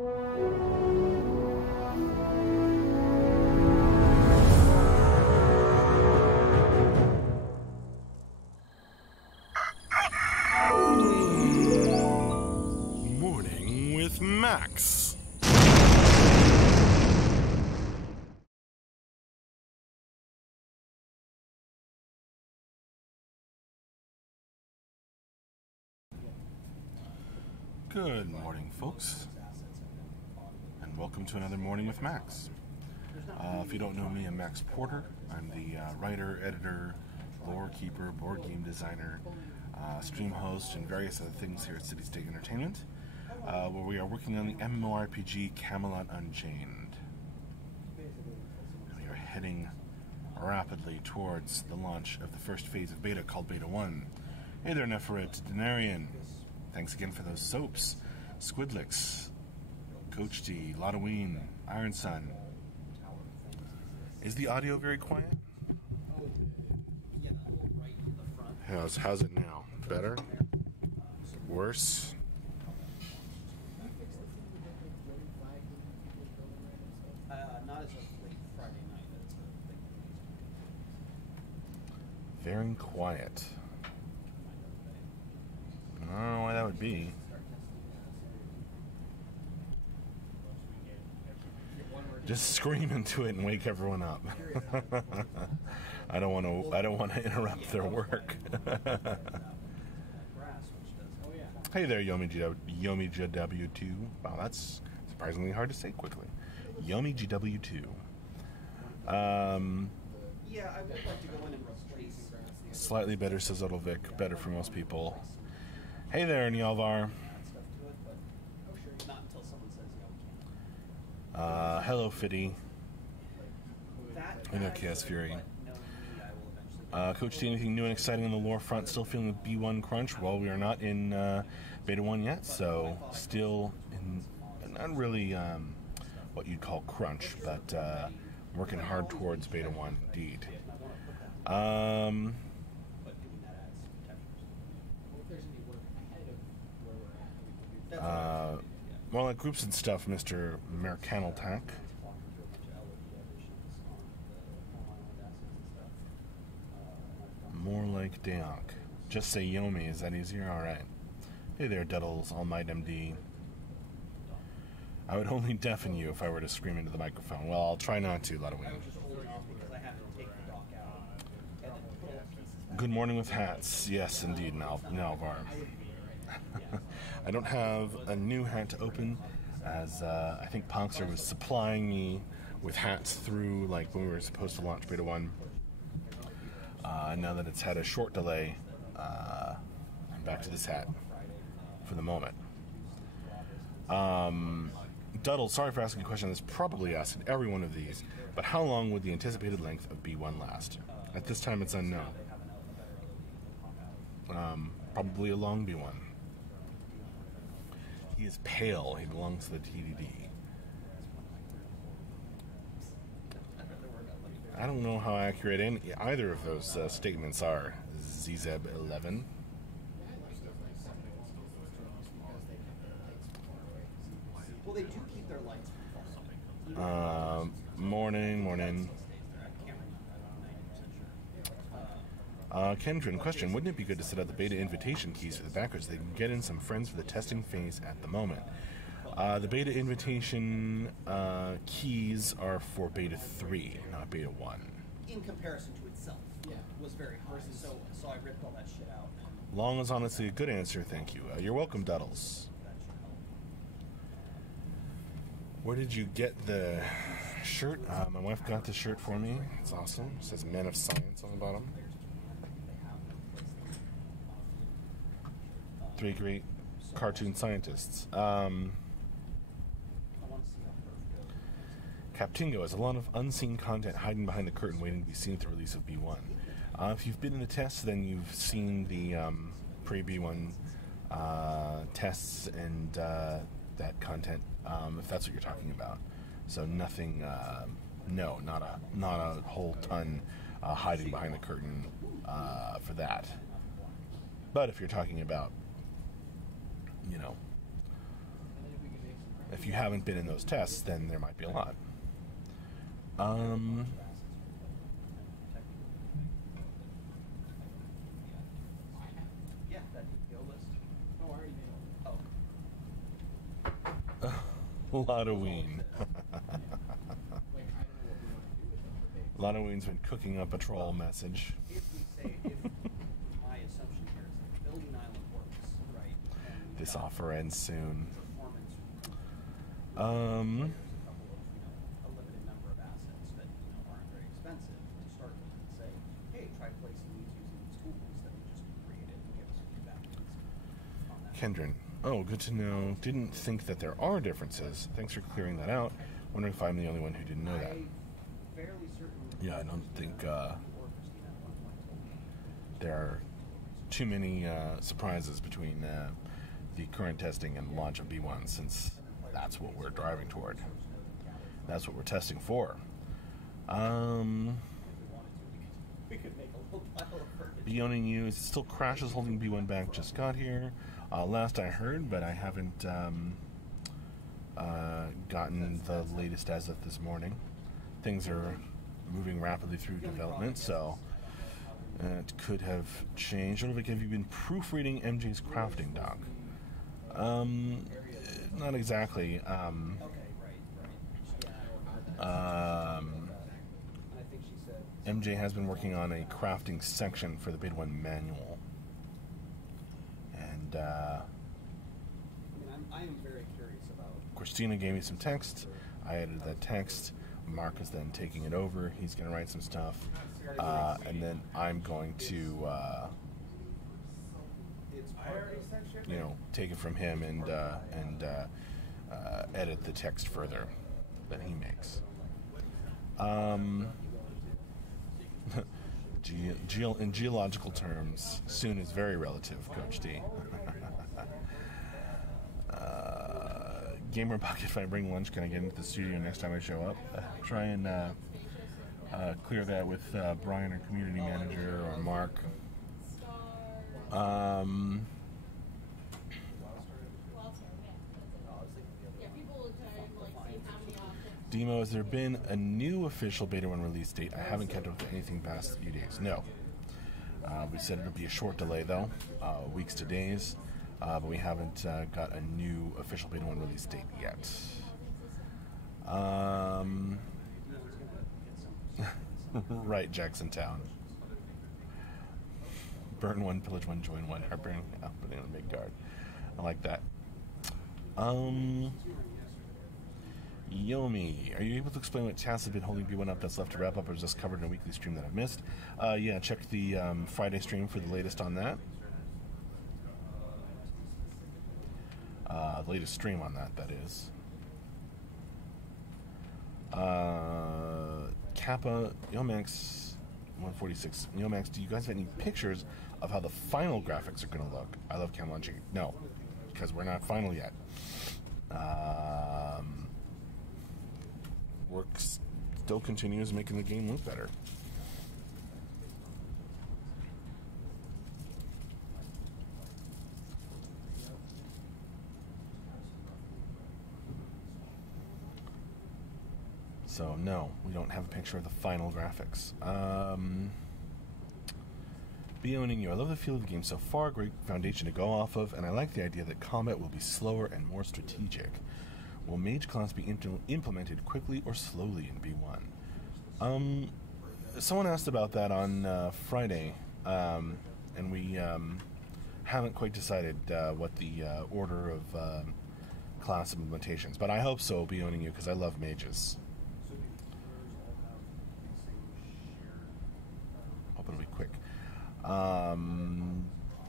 Morning with Max. Good morning, folks, and welcome to another Morning with Max. If you don't know me, I'm Max Porter. I'm the writer, editor, lore keeper, board game designer, stream host, and various other things here at City State Entertainment, where we are working on the MMORPG Camelot Unchained. We are heading rapidly towards the launch of the first phase of beta, called Beta 1. Hey there, Neferit, Denarian. Thanks again for those soaps. Squidlix, Coach D, Lotaween, Iron Sun. Is the audio very quiet? How's it now? Better? Worse? Not as of late Friday night. Very quiet. I don't know why that would be. Just scream into it and wake everyone up. I don't want to interrupt their work. Hey there, YomiGW2. Wow, that's surprisingly hard to say quickly. YomiGW2. Yeah, I would like to go in and replace. Slightly better, says Vic. Better for most people. Hey there, Nialvar. Hello, Fiddy. Hello, Chaos Fury. Coach D, anything new and exciting on the lore front? Still feeling the B1 crunch? Well, we are not in Beta 1 yet, so still in, not really what you'd call crunch, but working hard towards Beta 1, indeed. More like groups and stuff, Mr. Mercanaltac. More like Deonk. Just say Yomi, is that easier? Alright. Hey there, Duddles, All Might MD. I would only deafen you if I were to scream into the microphone. Well, I'll try not to, Lotaween. Good morning with hats. Yes, indeed, Nalvar. I don't have a new hat to open, as I think Ponxer was supplying me with hats through, like, when we were supposed to launch Beta 1. Now that it's had a short delay, I'm back to this hat for the moment. Duddle, sorry for asking a question that's probably asked in every one of these, but how long would the anticipated length of B1 last? At this time, it's unknown. Probably a long B1. He is pale. He belongs to the TDD. I don't know how accurate either of those statements are. ZZeb11. Well, they do keep their lights Morning. Kendrin, question, wouldn't it be good to set up the beta invitation keys for the backers so they can get in some friends for the testing phase at the moment? The beta invitation keys are for beta 3, not beta 1. In comparison to itself, was very high, so I ripped all that shit out. Long is honestly a good answer, thank you. You're welcome, Duddles. Where did you get the shirt? My wife got the shirt for me. It's awesome. It says Men of Science on the bottom. 3 great cartoon scientists. Captingo has a lot of unseen content hiding behind the curtain waiting to be seen at the release of B1. If you've been in the tests, then you've seen the pre-B1 tests and that content, if that's what you're talking about. So nothing, no, not a whole ton hiding behind the curtain for that. But if you're talking about, you know, If you haven't been in those tests, then there might be a lot. Yeah, that PO list. Oh, I already made A lot of Ween. Ween's been cooking up a troll message. If we say, if my assumption here is that building island works, right? And This offer ends soon. performance. Um, There's a couple of, a limited number of assets that, aren't very expensive to start with and say, hey, try placing these using these tools that we just created and give us feedback on that. Kendrin. Oh, good to know. Didn't think that there are differences. Thanks for clearing that out. Wondering if I'm the only one who didn't know that. Fairly certain. Yeah, I don't think there are too many surprises between the current testing and launch of B1, since that's what we're driving toward. That's what we're testing for. We could make a little pile of furniture. Be owning you. Is it still crashes holding B1 back? Just got here. Last I heard, but I haven't gotten the latest as of this morning. Things are moving rapidly through development, so it could have changed. Ludwig, have you been proofreading MJ's crafting doc? Not exactly. MJ has been working on a crafting section for the Bid 1 manual. And I am very curious about. Christina gave me some text. I edited that text. Mark is then taking it over. He's going to write some stuff. And then I'm going to, take it from him and edit the text further that he makes. In geological terms, soon is very relative, Coach D. Gamer Bucket, if I bring lunch, can I get into the studio next time I show up? Try and clear that with Brian, our community manager, or Mark. Demo, has there been a new official Beta 1 release date? I haven't kept up with anything past a few days. No. We said it'll be a short delay, though, weeks to days. But we haven't got a new official Beta 1 release date yet. Right, Jacksontown. Burn one, pillage one, join one. Harboring, putting on a big guard. I like that. Yomi, are you able to explain what tasks have been holding B1 up that's left to wrap up, or is this covered in a weekly stream that I've missed? Yeah, check the Friday stream for the latest on that. The latest stream on that is. Kappa, Yomax 146. Yomax, do you guys have any pictures of how the final graphics are going to look? I love Camelot Unchained. No, because we're not final yet. Work still continues making the game look better. So no, we don't have a picture of the final graphics. Be owning you. I love the feel of the game so far. Great foundation to go off of, and I like the idea that combat will be slower and more strategic. Will mage class be implemented quickly or slowly in B1? Someone asked about that on Friday, and we haven't quite decided what the order of class implementations. But I hope so, be owning you, because I love mages. Hope it'll be quick.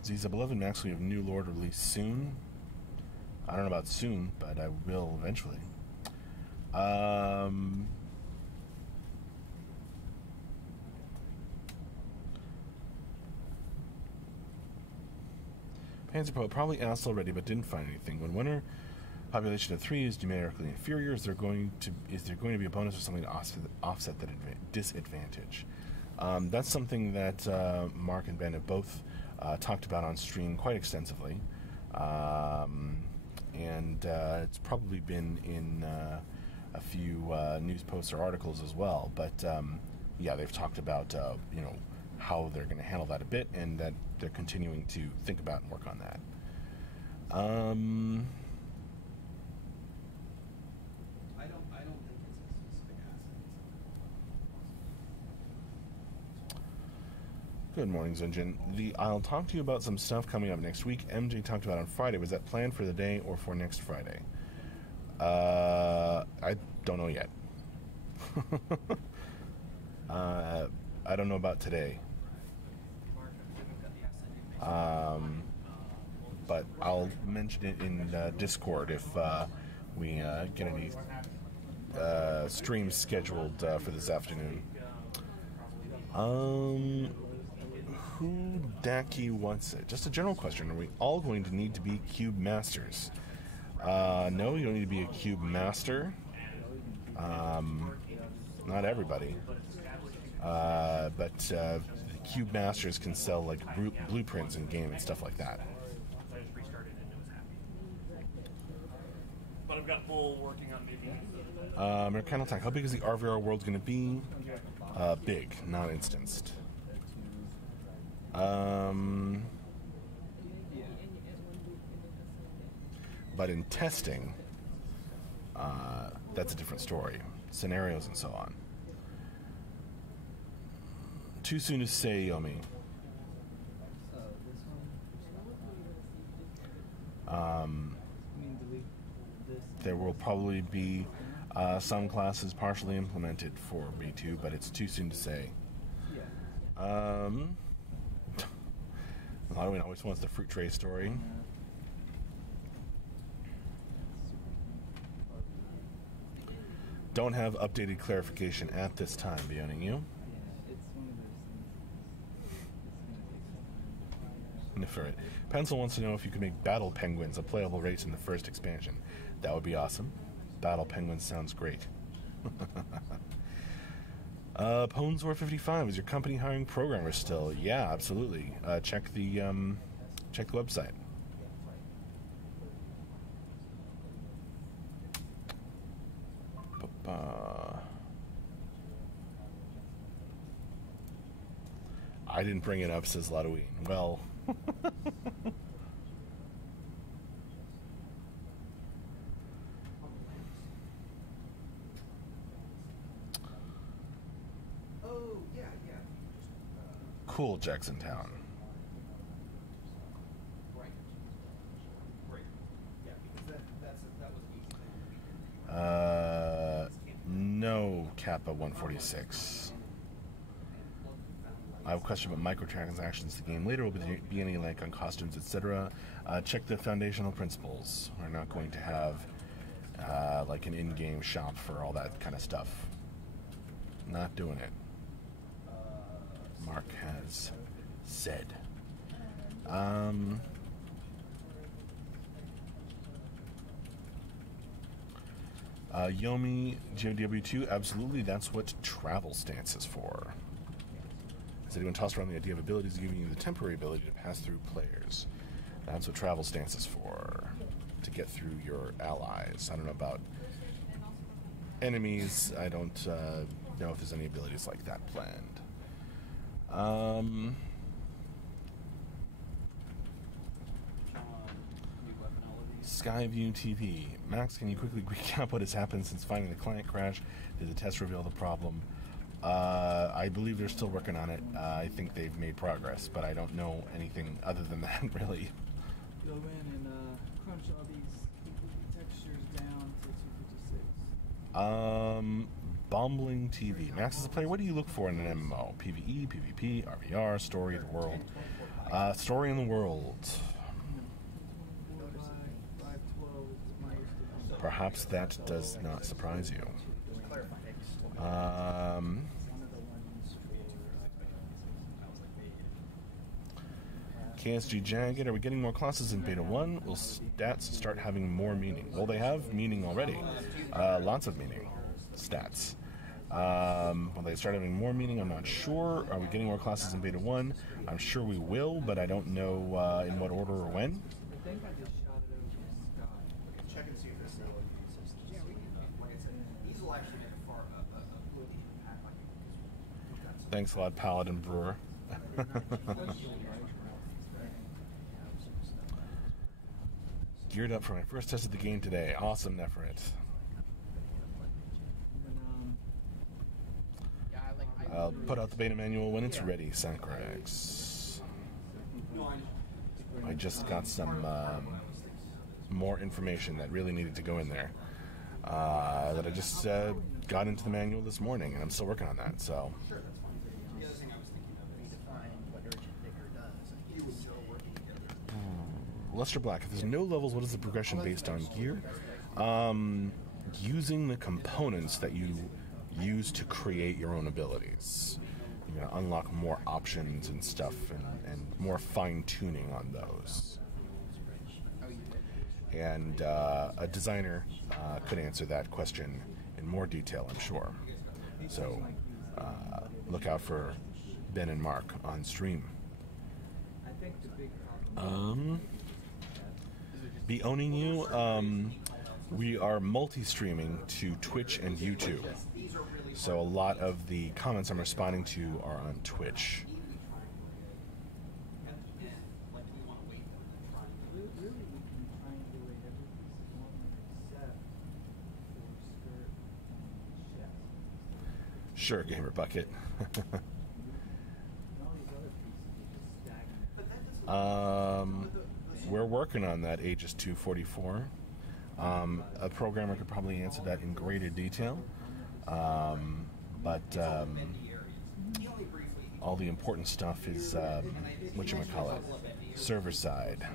Ziza, beloved Max, we have new Lord release soon. I don't know about soon, but I will eventually. Panzer Pro probably asked already, but didn't find anything. When winner population of 3 is numerically inferior, is there going to be a bonus or something to offset that disadvantage? That's something that Mark and Ben have both talked about on stream quite extensively. and it's probably been in a few news posts or articles as well. But yeah, they've talked about how they're going to handle that a bit, and that they're continuing to think about and work on that. I don't think it's a specific asset. Good morning, Zunjin. I'll talk to you about some stuff coming up next week. MJ talked about on Friday. Was that planned for the day or for next Friday? I don't know yet. I don't know about today. But I'll mention it in Discord if we get any streams scheduled for this afternoon. Who Daki wants it? Just a general question. Are we all going to need to be cube masters? No, you don't need to be a cube master. Not everybody. But the cube masters can sell like blueprints in game and stuff like that. But I've got Bull working on maybe. American Attack. How big is the RVR world going to be? Big, not instanced. But in testing, that's a different story. Scenarios and so on. Too soon to say, Yomi. There will probably be some classes partially implemented for B2, but it's too soon to say. Halloween always wants the fruit tray story. Don't have updated clarification at this time, Bioning you. For it. Pencil wants to know if you could make Battle Penguins a playable race in the first expansion. That would be awesome. Battle Penguins sounds great. Ponzor 55, is your company hiring programmers still? Yeah, absolutely. Check the website. I didn't bring it up, says Ladouine. Well. Oh, yeah. Cool, Jacksontown. Right. Yeah, because that was an easy thing. No, Kappa 146. I have a question about microtransactions. The game later will be any like on costumes, etc. Check the foundational principles. We're not going to have like an in-game shop for all that kind of stuff. Not doing it. Mark has said. Yomi GW2, absolutely. That's what travel stance is for. Has anyone tossed around the idea of abilities giving you the temporary ability to pass through players? That's what travel stance is for, to get through your allies. I don't know about enemies. I don't know if there's any abilities like that planned. Skyview TV. Max, can you quickly recap what has happened since finding the client crash? Did the test reveal the problem? I believe they're still working on it. I think they've made progress, but I don't know anything other than that, really. Go in and crunch all these textures down to 256. Bumbling TV. Max, as a player, what do you look for in an MMO? PvE, PvP, RVR, story of the world? Story in the world. Perhaps that does not surprise you. KSG Jagged, are we getting more classes in Beta 1? Will stats start having more meaning? Well, they have meaning already. Lots of meaning. Stats. Will they start having more meaning? I'm not sure. Are we getting more classes in Beta 1? I'm sure we will, but I don't know in what order or when. Thanks a lot, Paladin Brewer. Geared up for my first test of the game today. Awesome, Neferit. I'll put out the beta manual when it's ready, Sacrex. I just got some more information that really needed to go in there. That I just got into the manual this morning, and I'm still working on that, so. The other thing I was thinking of is define what urgent vigor does. You and Joe working together. Lester Black, if there's no levels, what is the progression based on gear? Using the components that you use to create your own abilities. You're going to unlock more options and stuff, and more fine-tuning on those. And a designer could answer that question in more detail, I'm sure. So look out for Ben and Mark on stream. Be owning you. We are multi-streaming to Twitch and YouTube. So a lot of the comments I'm responding to are on Twitch. Sure, Gamer Bucket. We're working on that, Aegis 244. A programmer could probably answer that in greater detail. But all the important stuff is, whatchamacallit, server side.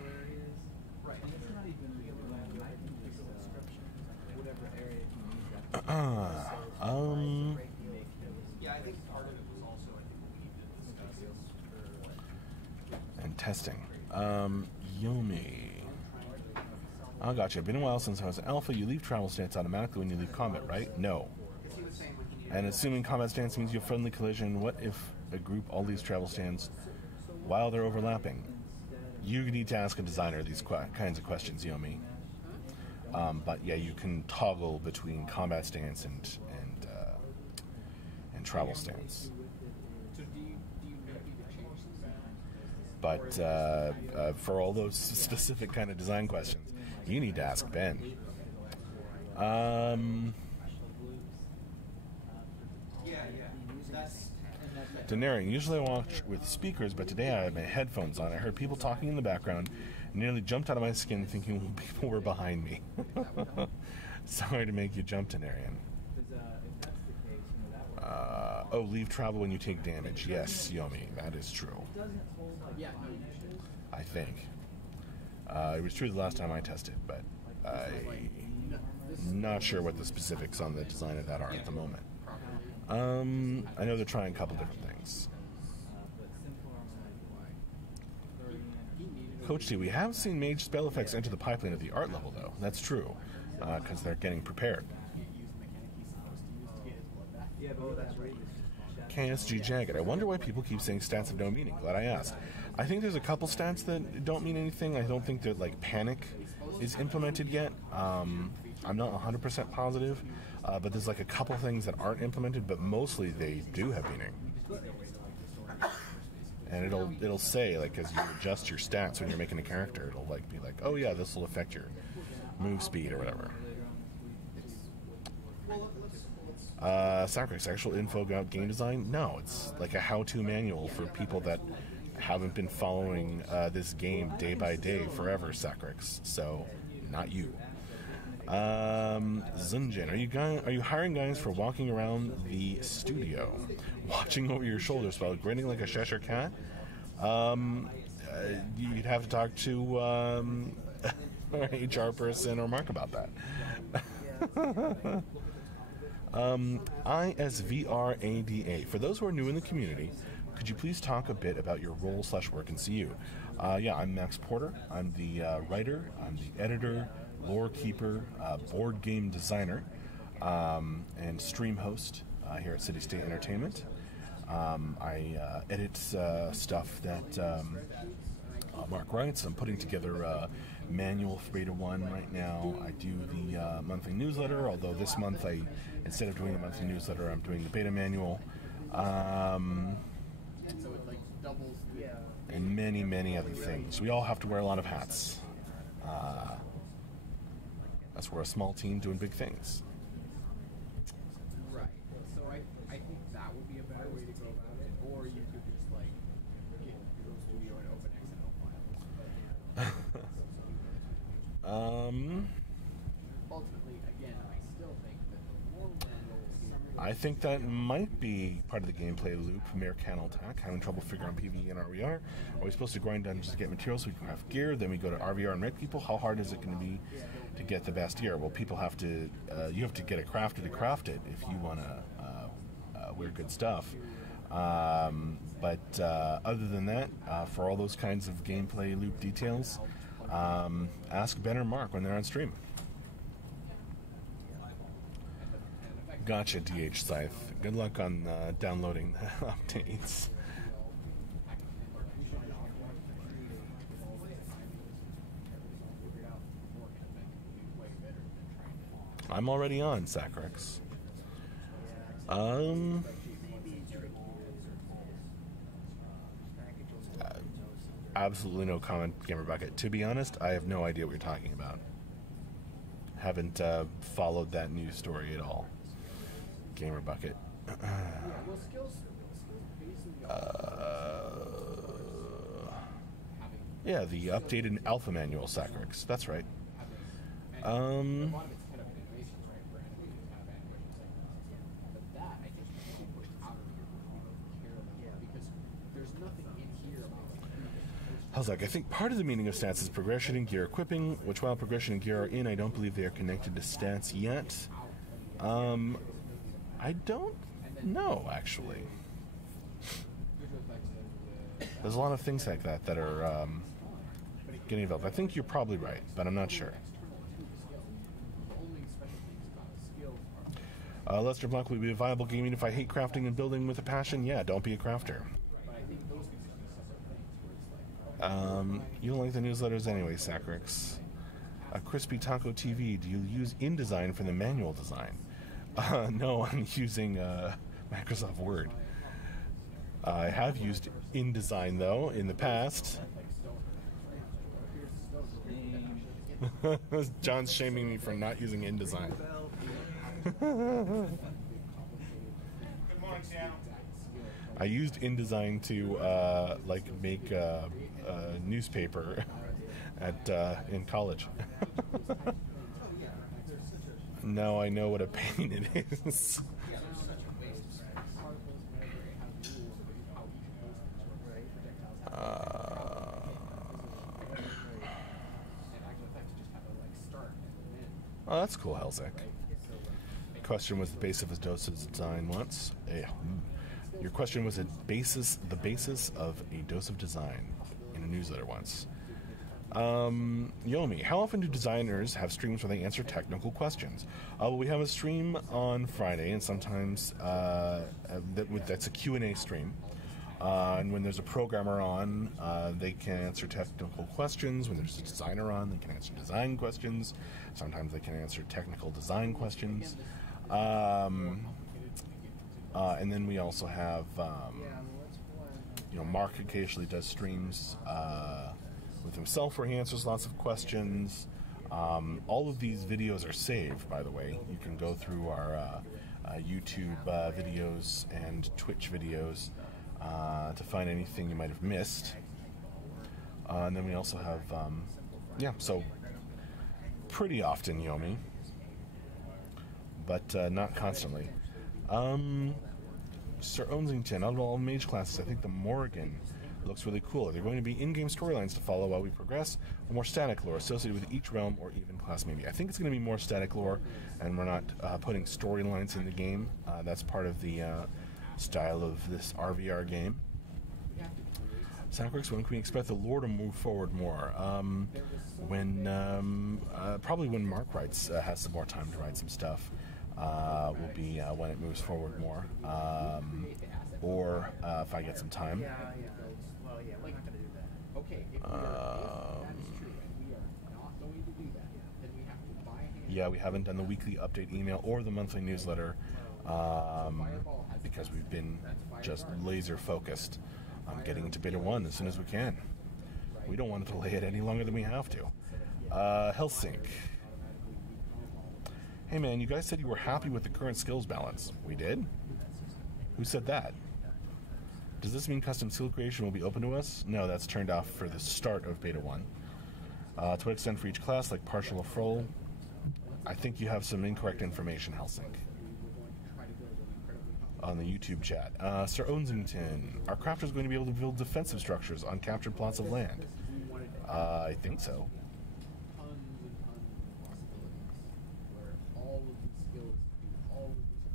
Yeah, I think part of it was also, I think we need to discuss and testing. Yomi. Oh, gotcha. Been a while since I was alpha. You leave travel stance automatically when you leave combat, right? No. And assuming combat stance means you have friendly collision, what if a group all leaves travel stance while they're overlapping? You need to ask a designer these kinds of questions, Yomi. But yeah, you can toggle between combat stance and travel stance. But for all those specific kind of design questions, you need to ask Ben. Daenerys, usually I watch with speakers, but today I had my headphones on. I heard people talking in the background, nearly jumped out of my skin thinking people were behind me. Sorry to make you jump, Daenerys. Leave travel when you take damage. Yes, Yomi, that is true. Yeah, I think. It was true the last time I tested, but I'm not sure what the specifics on the design of that are at the moment. I know they're trying a couple different things. Coach T, we have seen mage spell effects enter the pipeline at the art level, though. That's true, because they're getting prepared. KSG Jagged. I wonder why people keep saying stats have no meaning. Glad I asked. I think there's a couple stats that don't mean anything. I don't think that, like, panic is implemented yet. I'm not 100% positive, but there's, like, a couple things that aren't implemented, but mostly they do have meaning. And it'll say, like, as you adjust your stats when you're making a character, it'll, like, be like, oh, yeah, this will affect your move speed or whatever. Sacrex, actual info about game design? No, it's like a how-to manual for people that haven't been following this game day by day forever, Sacrex. So, not you. Zunjin, are you hiring guys for walking around the studio, watching over your shoulders while grinning like a Cheshire cat? You'd have to talk to our HR person or Mark about that. ISVRADA. For those who are new in the community, could you please talk a bit about your role/work in CU? Yeah, I'm Max Porter. I'm the writer, I'm the editor, lore keeper, board game designer, and stream host here at City State Entertainment. I edit stuff that Mark writes. I'm putting together a manual for Beta 1 right now. I do the monthly newsletter, although this month instead of doing the monthly newsletter, I'm doing the beta manual. So it like doubles. and many, many other things. We all have to wear a lot of hats. That's we're a small team doing big things. Right. So I think that would be a better way to go about it, or you could just like get Visual Studio and open XML files. Ultimately, again, I still think that the more manuals. I think that might be part of the gameplay loop. Mere Canal Attack, having trouble figuring out PvE and RVR. Are we supposed to grind dungeons to get materials so we can craft gear? Then we go to RVR and raid people. How hard is it going to be to get the best gear? Well, people have to. You have to get it crafted to craft it if you want to wear good stuff. But other than that, for all those kinds of gameplay loop details, ask Ben or Mark when they're on stream. Gotcha, DH Scythe. Good luck on downloading the updates. I'm already on, Sacrex. Absolutely no comment, Gamer Bucket. To be honest, I have no idea what you're talking about. Haven't followed that news story at all. Gamer Bucket. Yeah, the updated alpha manual, Sacrex. That's right. Like, I think part of the meaning of stats is progression and gear equipping, which while progression and gear are in, I don't believe they are connected to stats yet. I don't know, actually. There's a lot of things like that that are getting developed. I think you're probably right, but I'm not sure. Lester Block, would be a viable gaming if I hate crafting and building with a passion? Yeah, don't be a crafter. You don't like the newsletters anyway, Sacrex. Crispy Taco TV, do you use InDesign for the manual design? No, I'm using Microsoft Word. I have used InDesign, though, in the past. John's shaming me for not using InDesign. Good morning, Sam. I used InDesign to make a newspaper at in college. Now I know what a pain it is. Oh, that's cool, Helzek. Question was the basis of his dose of design once. Your question was the basis of a dose of design in a newsletter once. Yomi, how often do designers have streams where they answer technical questions? Well, we have a stream on Friday, and sometimes that's a Q&A stream. And when there's a programmer on, they can answer technical questions. When there's a designer on, they can answer design questions. Sometimes they can answer technical design questions. And then we also have, Mark occasionally does streams with himself where he answers lots of questions. All of these videos are saved, by the way. You can go through our YouTube videos and Twitch videos to find anything you might have missed. And then we also have, so pretty often, Yomi, but not constantly. Sir Onsington, out of all mage classes, I think the Morrigan looks really cool. Are there going to be in-game storylines to follow while we progress, or more static lore associated with each realm or even class maybe? I think it's going to be more static lore, and we're not putting storylines in the game. That's part of the style of this RVR game. Sacrex, when can we expect the lore to move forward more? Probably when Mark has some more time to write some stuff. Will be when it moves forward more, or if I get some time. Yeah, we haven't done the weekly update email or the monthly newsletter because we've been just laser focused on getting into beta 1 as soon as we can. We don't want to delay it any longer than we have to. Helsink. Hey man, you guys said you were happy with the current skills balance. We did? Who said that? Does this mean custom skill creation will be open to us? No, that's turned off for the start of beta 1. To what extent for each class, like partial or full? I think you have some incorrect information, Helsink. On the YouTube chat. Sir Onsington, are crafters going to be able to build defensive structures on captured plots of land? I think so.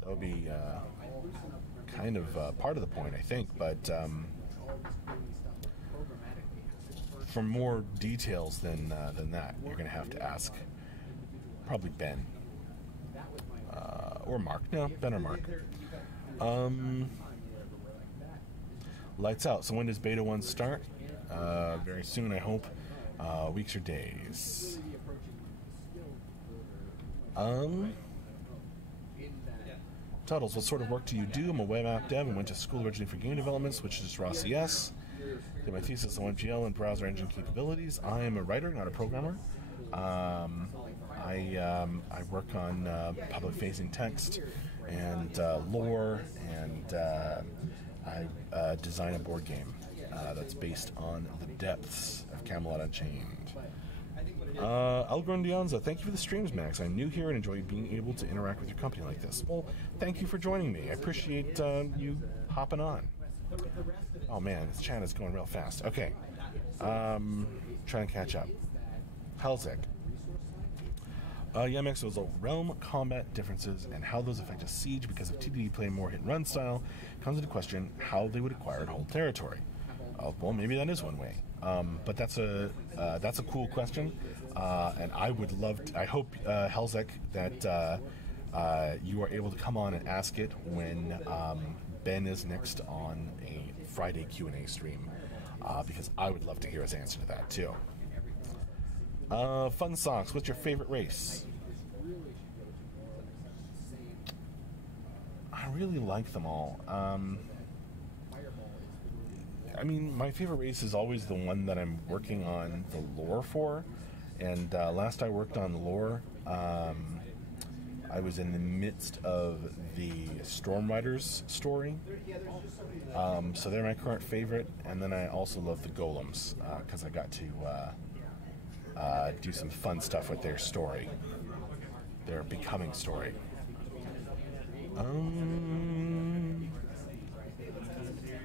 That would be kind of part of the point, I think, but for more details than that, you're going to have to ask probably Ben. Or Mark. No, Ben or Mark. Lights out. So when does beta 1 start? Very soon, I hope. Weeks or days. Tuttles, what sort of work do you do? I'm a web app dev and went to school originally for game development, switched to raw CS. Did my thesis on WebGL and browser engine capabilities. I am a writer, not a programmer. I work on public-facing text and lore, and I design a board game that's based on the depths of Camelot Unchained. Algron Dionza, thank you for the streams, Max. I'm new here and enjoy being able to interact with your company like this. Well, thank you for joining me. I appreciate you hopping on. Oh man, this chat is going real fast. Okay. Trying to catch up. Helsink. Yeah, Max, those are realm combat differences and how those affect a siege because of TDD play more hit-and-run style comes into question how they would acquire and hold territory. Well, maybe that is one way. But that's a cool question, and I would love to, I hope, Helsink, that you are able to come on and ask it when Ben is next on a Friday Q&A stream, because I would love to hear his answer to that, too. Fun Socks, what's your favorite race? I really like them all. I mean, my favorite race is always the one that I'm working on the lore for. And last I worked on lore, I was in the midst of the Storm Riders story. So they're my current favorite. And then I also love the Golems, because I got to do some fun stuff with their story. Their becoming story.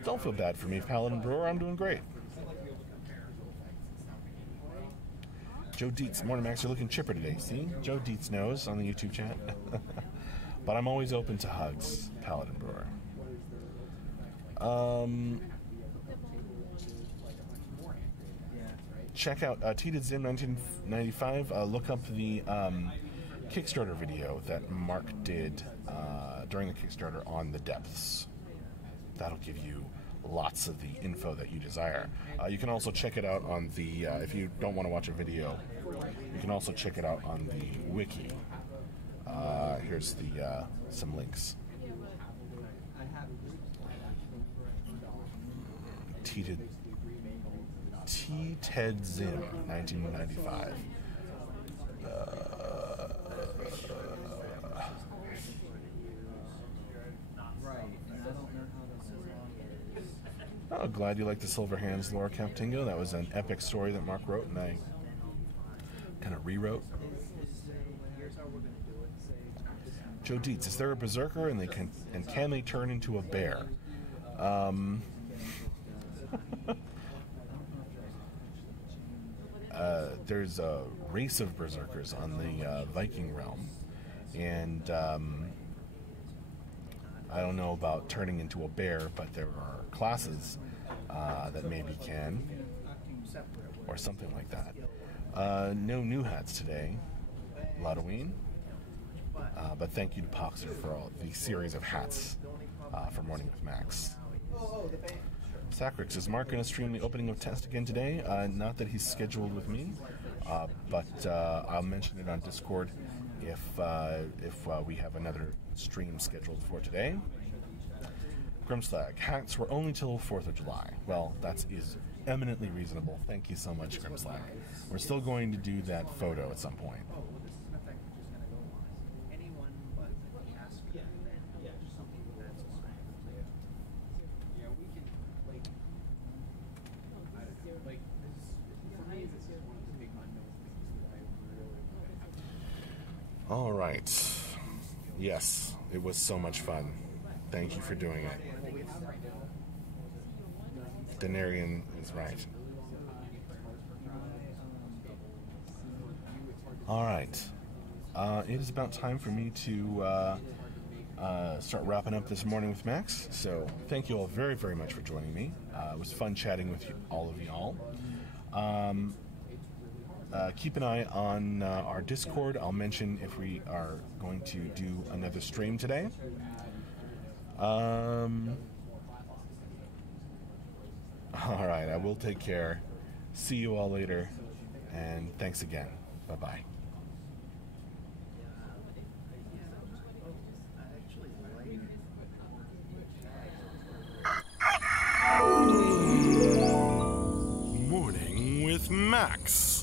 Don't feel bad for me, Paladin Brewer. I'm doing great. Joe Dietz, morning Max, you're looking chipper today. See? Joe Dietz knows on the YouTube chat. But I'm always open to hugs, Paladin Brewer. Check out Tita Zim 1995. Look up the Kickstarter video that Mark did during the Kickstarter on the depths. That'll give you lots of the info that you desire. You can also check it out on the, if you don't want to watch a video, you can also check it out on the wiki. Here's the some links. Ted Zim, 1995. Oh, glad you like the Silver Hands lore, Captingo. That was an epic story that Mark wrote, and I kind of rewrote. Joe Dietz, is there a berserker, and can they turn into a bear? There's a race of berserkers on the Viking realm, and I don't know about turning into a bear, but there are classes that maybe can, or something like that. No new hats today, Halloween, but thank you to Poxer for all the series of hats for Morning with Max. Sacrix, is Mark going to stream the opening of Test again today? Not that he's scheduled with me, but I'll mention it on Discord if we have another stream scheduled for today. Grimslag, hats were only till 4th of July. Well, that is eminently reasonable. Thank you so much, Grimslag. We're still going to do that photo at some point. Oh, well, this is an effect which is going to go on anyone but the Casper. Yeah, just something That's fine. fine. Yeah, we can, like, I don't know, like, this, for me, this is one of the big unknown things that I really All right. Yes, it was so much fun. Thank you for doing it. Denarian is right. All right. It is about time for me to start wrapping up this morning with Max. So thank you all very, very much for joining me. It was fun chatting with all of y'all. Keep an eye on our Discord. I'll mention if we are going to do another stream today. All right, I will take care. See you all later, and thanks again. Bye-bye. Morning with Max.